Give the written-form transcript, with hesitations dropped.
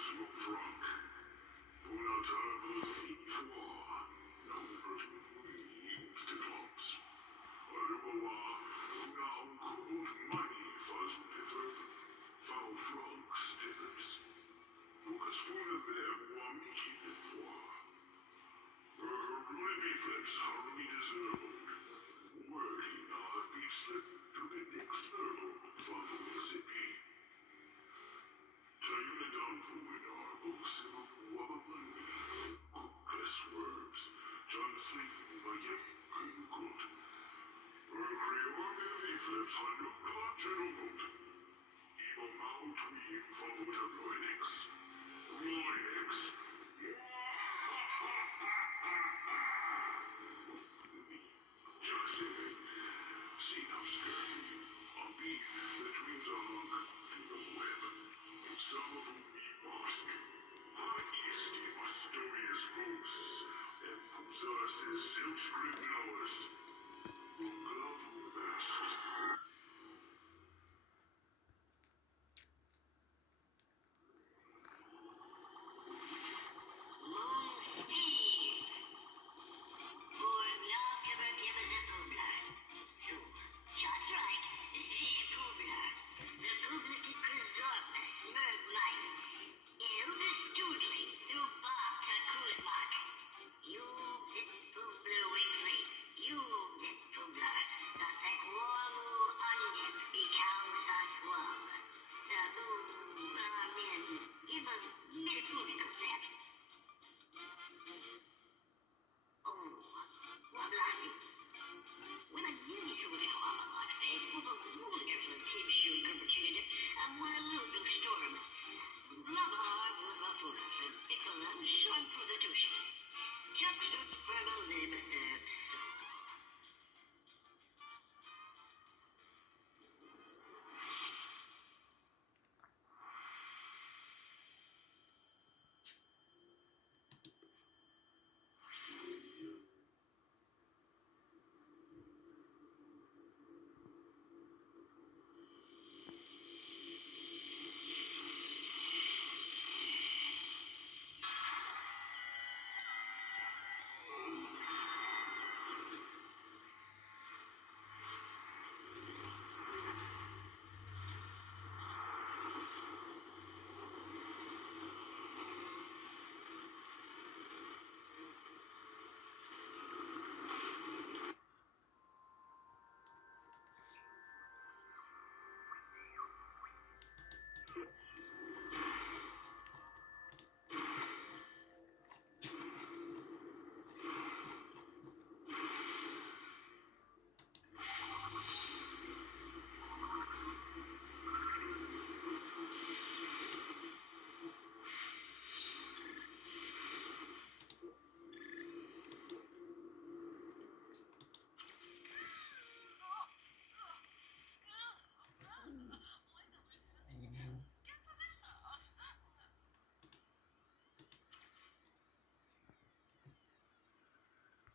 Smoke Frank. Una table V4. Number 2 Sticklumps. Alibaba. Una unkubelt money Fuzzpiffer. Frau Frank Stippets. Lucas Funa there Wamiki Dipwa. Ruby Flips Harumi Deserved. Working hard we slip to the next level. Father Mississippi. Tayuna down for Winarbo, Civil Wabaluni, Cookless Words, John Sleep, Bayek, Good. Recreate heavy flips, Hanuk, General. Ebo Mao Tweem, Favota Loinex. Loinex. Jackson. See now scared. I'll be the dreams are hung through the web. Some of whom be mask. High east mysterious folks. And possesses silk screen hours. Love best.